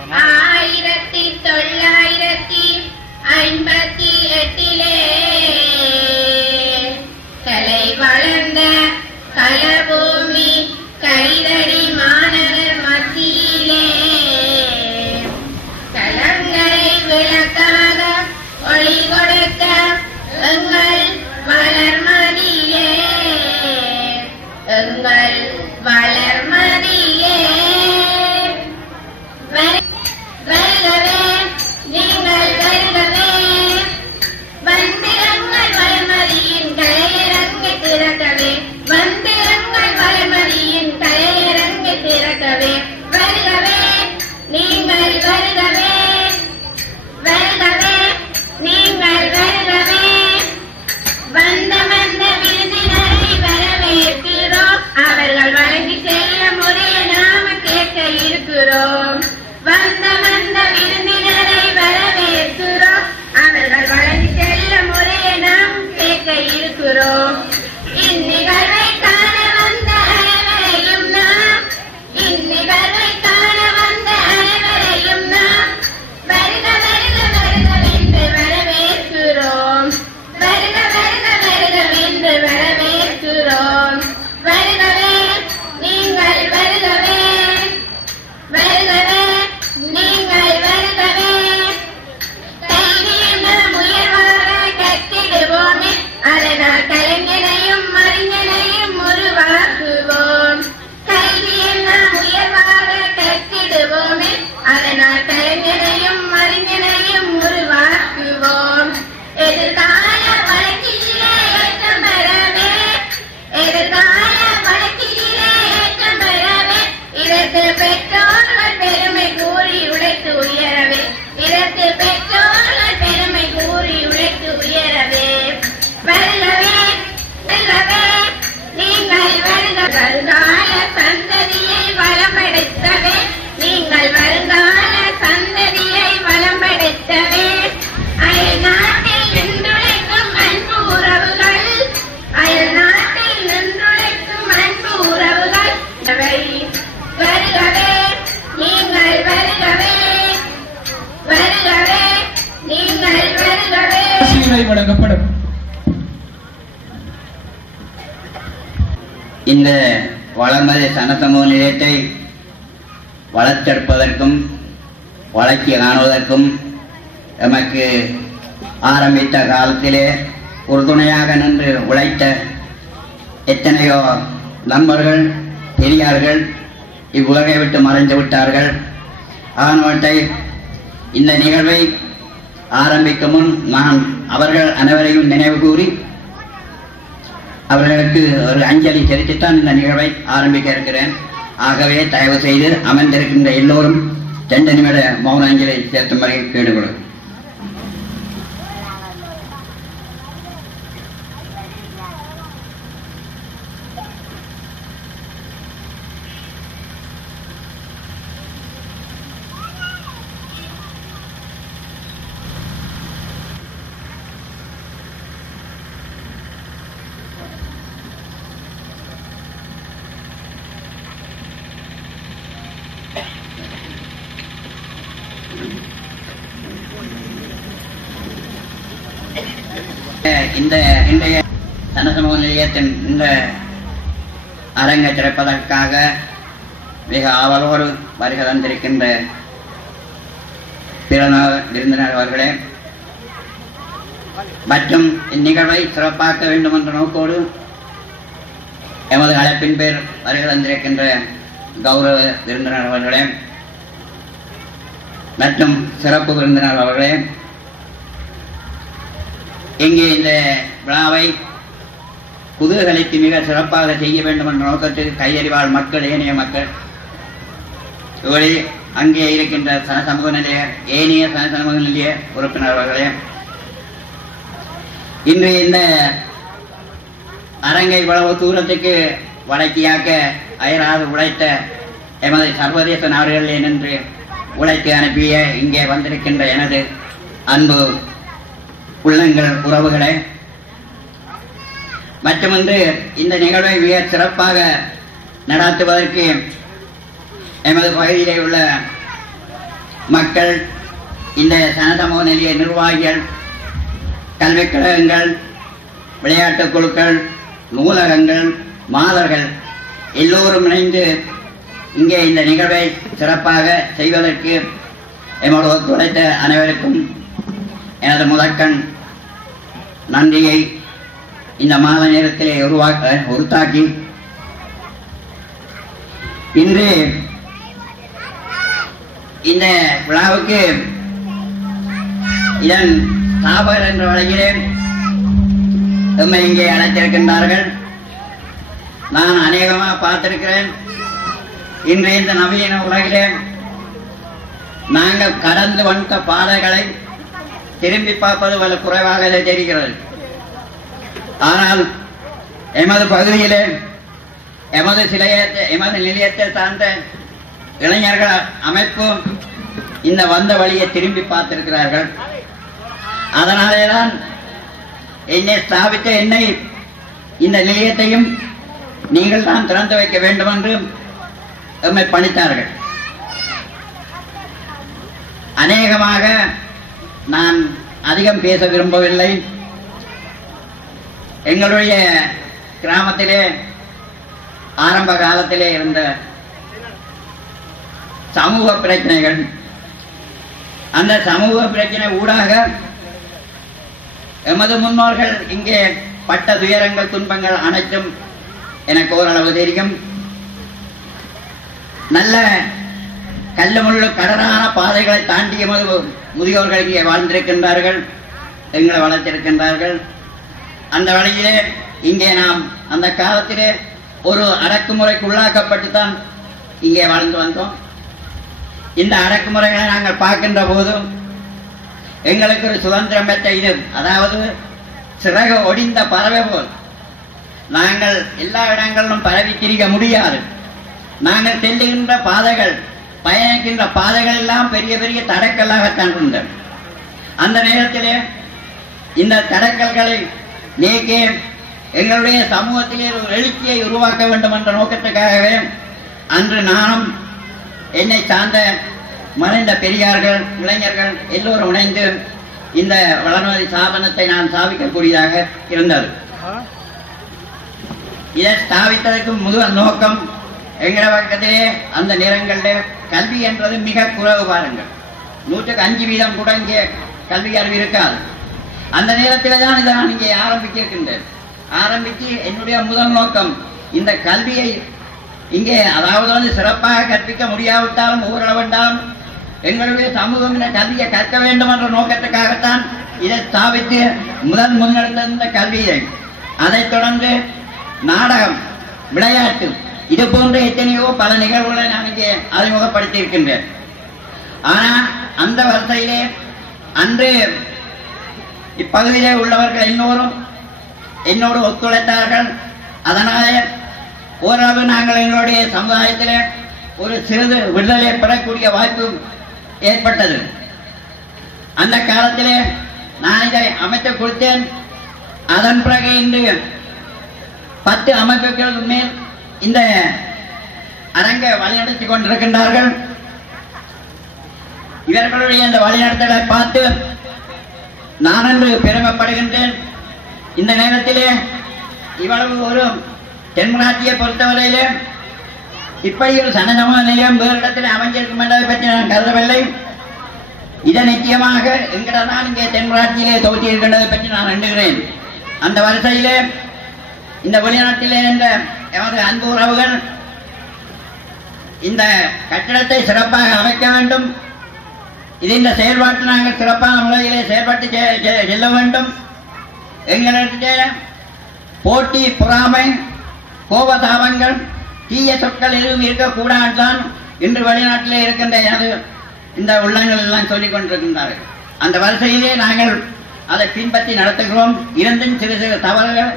1958 கலை வளர்ந்த கலபூமி கைதடி மாணவர் மத்தியிலே கலங்களை விளக்காக ஒளி கொடுத்த எங்கள் வளர்மதியே எங்கள் வளர்மதியே வருகவே நீங்கள் வருகவே வந்திரங்கள் வளர்மதியின் கலையரங்கை திறக்கவே வந்திரங்கள் வளர்மதியின் கலையரங்கை திறக்கவே வருகவே நீங்கள் வருகவே வருகவே நீங்கள் வருகவே வந்த விருந்தினரை வரவேற்கிறோம் அவர்கள் வழங்கி செல்ல முறையை நாம கேட்க இருக்கிறோம் வந்த விருந்தினரை வரவேற்கிறோம் அவர்கள் வழங்கி செல்ல முறையை நாம் கேட்க இருக்கிறோம் இந்நிகழ்வை காண வந்த அனைவரையும் நாம் இந்நிகழ்வை காண வந்த அனைவரையும் நாம் வருக வருக வருகவென்று வரவேற்கிறோம் வருக வருக வருகவென்று வரவேற்கிறோம் வருகவே நீங்கள் வருகவே வருகவே நீங்கள் வருகவே கல்வியின் உயர்வாக கட்டிடுவோமே அதனால் கலைஞனையும் அறிஞனையும் உருவாக்குவோம் கல்வியின் உயர்வாக கட்டிடுவோமே அதனால் கலைஞனையும் அறிஞனையும் உருவாக்குவோம் எதிர்கால வளர்ச்சியிலே ஏற்றம் பெறவே எதிர்கால வளர்ச்சியிலே ஏற்றம் பெறவே இதற்கு பெற்றோர்கள் பெருமை கூறி உழைத்து உயரவே இதற்கு பெற்றோர்கள் பெருமை கூறி உழைத்து உயரவே வருகவே வருகவே நீங்கள் வருக வருங்கால சந்ததியை வளம்படுத்தவே நீங்கள் வருங்கால சந்ததியை வளம்படுத்தவே அயல் நாட்டில் நின்றுழைக்கும் அன்பு உறவுகள் அயல் நாட்டில் நின்றுழைக்கும் அன்பு உறவுகள் வருகவே நீங்கள் வருகவே வருகவே நீங்கள் வருகவே வழங்கப்படும். இந்த வளர்மதி சனசமூக நிலையத்தை வளர்த்தெடுப்பதற்கும் வளர்ச்சி காணுவதற்கும் எமக்கு ஆரம்பித்த காலத்திலே உறுதுணையாக நின்று உழைத்த எத்தனையோ நண்பர்கள் பெரியார்கள் இவ்வுலகை விட்டு மறைந்து விட்டார்கள். ஆனவற்றை இந்த நிகழ்வை ஆரம்பிக்கும் முன் நான் அவர்கள் அனைவரையும் நினைவு கூறி அவர்களுக்கு ஒரு அஞ்சலி செலுத்தித்தான் இந்த நிகழ்வை ஆரம்பிக்க இருக்கிறேன். ஆகவே தயவு செய்து அமர்ந்திருக்கின்ற எல்லோரும் 2 நிமிட மௌன அஞ்சலி செலுத்தும்படி கேட்டுக்கொள்கிறேன். இந்த இன்றைய சனசமூக நிலையத்தின் இந்த அரங்கை திறப்பதற்காக மிக ஆவலோடு வருகை தந்திருக்கின்ற விருந்தினர் அவர்களே மற்றும் இந்நிகழ்வை சிறப்பாக்க வேண்டும் என்ற நோக்கோடு எமது அழைப்பின் பேர் வருகை தந்திருக்கின்ற கௌரவ விருந்தினர் அவர்களே மற்றும் சிறப்பு விருந்தினர் அவர்களே இங்கே இந்த விழாவை குதூகலித்து மிக சிறப்பாக செய்ய வேண்டும் என்ற நோக்கத்தில் கையறிவாழ் மக்கள் ஏனைய மக்கள் இவரே அங்கே இருக்கின்ற சனசமூக நிலைய ஏனைய சனசமூக நிலைய உறுப்பினர் அவர்களே இன்று இந்த அரங்கை இவ்வளவு தூரத்துக்கு வளர்ச்சியாக்க அயராது உழைத்த எமது சர்வதேச நாடுகளிலே நின்று உழைத்து அனுப்பிய இங்கே வந்திருக்கின்ற எனது அன்பு உள்ளங்கள் உறவுகளே மட்டுமின்று இந்த நிகழ்வை மிக சிறப்பாக நடாத்துவதற்கு எமது பகுதியிலே உள்ள மக்கள், இந்த சனசமூக நிலைய நிர்வாகிகள், கல்விக் கழகங்கள், விளையாட்டுக் குழுக்கள், நூலகங்கள், மாதர்கள் எல்லோரும் இணைந்து இங்கே இந்த நிகழ்வை சிறப்பாக செய்வதற்கு எமோடு ஒத்துழைத்த அனைவருக்கும் எனது முதற்கண் நன்றியை இந்த மாத நேரத்திலே உருத்தாக்கி, இன்று இந்த விழாவுக்கு இதன் ஸ்தாபகர் என்ற வழியிலே எம்மை இங்கே அழைத்திருக்கின்றார்கள். நான் அநேகமாக பார்த்திருக்கிறேன். இன்று இந்த நவீன உலகிலே நாங்கள் கடந்து வந்த பாதைகளை திரும்பி பார்ப்பது பல குறைவாக தெரிகிறது. ஆனால் எமது பகுதியிலே எமது நிலையத்தை சார்ந்த இளைஞர்கள் அமைப்பு இந்த வந்த வழியை திரும்பி பார்த்திருக்கிறார்கள். அதனாலேதான் என்னை ஸ்தாபித்த என்னை இந்த நிலையத்தையும் நீங்கள் தான் திறந்து வைக்க வேண்டும் என்று எம்மை பணித்தார்கள். அநேகமாக நான் அதிகம் பேச விரும்பவில்லை. எங்களுடைய கிராமத்திலே ஆரம்ப காலத்திலே இருந்த சமூக பிரச்சனைகள், அந்த சமூக பிரச்சனை ஊடாக எமது முன்னோர்கள் இங்கே பட்ட துயரங்கள், துன்பங்கள் அனைத்தும் எனக்கு ஓரளவு தெரியும். நல்ல கல்லு முள்ளு கடலான பாதைகளை தாண்டி எமது முதியோர்கள் இங்கே வாழ்ந்திருக்கின்றார்கள், எங்களை வளர்த்திருக்கின்றார்கள். அந்த வழியிலே இங்கே நாம் அந்த காலத்திலே ஒரு அடக்குமுறைக்கு உள்ளாக்கப்பட்டுத்தான் இங்கே வாழ்ந்து வந்தோம். இந்த அடக்குமுறைகளை நாங்கள் பார்க்கின்ற போதும் எங்களுக்கு ஒரு சுதந்திரம் பெற்ற இது, அதாவது சிறகு ஒடிந்த பறவை போல் நாங்கள் எல்லா இடங்களிலும் பரவி திரிக்க முடியாது. நாங்கள் செல்லுகின்ற பாதைகள், பயணிக்கின்ற பாதைகள் எல்லாம் பெரிய பெரிய தடக்கல்லாகத்தான் இருந்தது. அந்த நேரத்திலே இந்த தடக்கல்களை நீக்கி எங்களுடைய சமூகத்திலே ஒரு எழுச்சியை உருவாக்க வேண்டும் என்ற நோக்கத்துக்காகவே அன்று நானும் என்னை சார்ந்த மறைந்த பெரியார்கள், இளைஞர்கள் எல்லோரும் இணைந்து இந்த வளர்மதி ஸ்தாபனத்தை நான் ஸ்தாபிக்கக்கூடியதாக இருந்தது. இதை ஸ்தாபித்ததற்கு முதல் நோக்கம், எங்கள பக்கத்திலே அந்த நேரங்களில் கல்வி என்றது மிக குறைவு. பாருங்கள், 105% கூட இங்கே கல்வி அறிவு இருக்காது. அந்த நேரத்தில் தான் இதை நான் இங்கே ஆரம்பிக்கின்றேன். ஆரம்பித்து என்னுடைய முதல் நோக்கம் இந்த கல்வியை இங்கே, அதாவது சிறப்பாக கற்பிக்க முடியாவிட்டாலும் ஓரளவென்றாலும் எங்களுடைய சமூகம் இந்த கல்வியை கற்க வேண்டும் என்ற நோக்கத்துக்காகத்தான் இதை ஸ்தாபித்து முன்னெடுத்த இந்த கல்வியை. அதைத் தொடர்ந்து நாடகம், விளையாட்டு, இது போன்ற எத்தனையோ பல நிகழ்வுகளை நான் இங்கே அறிமுகப்படுத்தி இருக்கின்றேன். ஆனால் அந்த வரிசையிலே அன்று இப்பகுதியிலே உள்ளவர்கள் எல்லோரும் என்னோடு ஒத்துழைத்தார்கள். அதனால ஓரளவு நாங்கள் எங்களுடைய சமுதாயத்திலே ஒரு சிறிது விடுதலை பெறக்கூடிய வாய்ப்பு ஏற்பட்டது. அந்த காலத்திலே நான் இதை அமைத்து கொடுத்தேன். அதன் பிறகு இன்று 10 அமைப்புகளுக்கு மேல் இந்த அரங்கை வழிநடத்தி கொண்டிருக்கின்றார்கள். இவர்களுடைய இந்த வழிநடத்தலை பார்த்து நான் என்று பெருமைப்படுகின்றேன். இந்த நேரத்திலே இவ்வளவு ஒரு தென்மராட்சியை பொறுத்தவரையிலே இப்படி ஒரு சனசமூக நிலையம் வேறு இடத்தில் அமைஞ்சிருக்கும் என்பதை பற்றி நான் கருதவில்லை. இதை நிச்சயமாக எங்கிட்டதான் இங்கே தென்மராட்சியிலே தோற்றி இருக்கின்றதை பற்றி நான் எண்ணுகிறேன். அந்த வரிசையிலே இந்த வெளிநாட்டிலே என்ற எமது அன்பு உறவுகள் இந்த கட்டிடத்தை சிறப்பாக அமைக்க வேண்டும். இது இந்த செயல்பாட்டில் நாங்கள் சிறப்பான முறையிலே செயல்பட்டு செல்ல வேண்டும். எங்களிடத்திலே போட்டி, பொறாமை, கோபதாபங்கள், தீய சொற்கள் எதுவும் இருக்கக்கூடாதுதான் இன்று வெளிநாட்டிலே இருக்கின்ற எனது இந்த உள்ளங்கள் எல்லாம் சொல்லிக் கொண்டிருக்கின்றார்கள். அந்த வரிசையிலே நாங்கள் அதை பின்பற்றி நடத்துகிறோம். இருந்தும் சிறு சிறு தவறுகள்